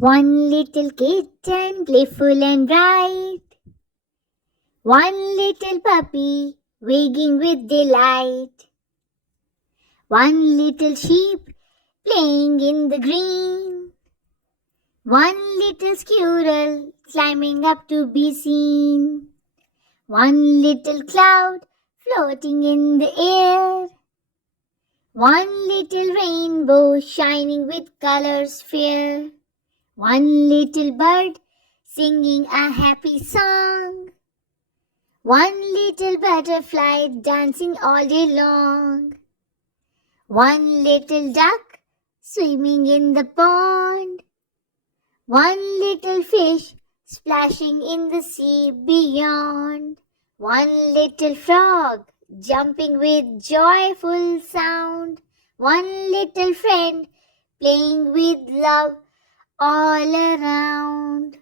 One little kitten, playful and bright. One little puppy, wagging with delight. One little sheep, playing in the green. One little squirrel, climbing up to be seen. One little cloud, floating in the air. One little rainbow, shining with colors fair. One little bird, singing a happy song. One little butterfly, dancing all day long. One little duck, swimming in the pond. One little fish, splashing in the sea beyond. One little frog, jumping with joyful sound. One little friend, playing with love all around.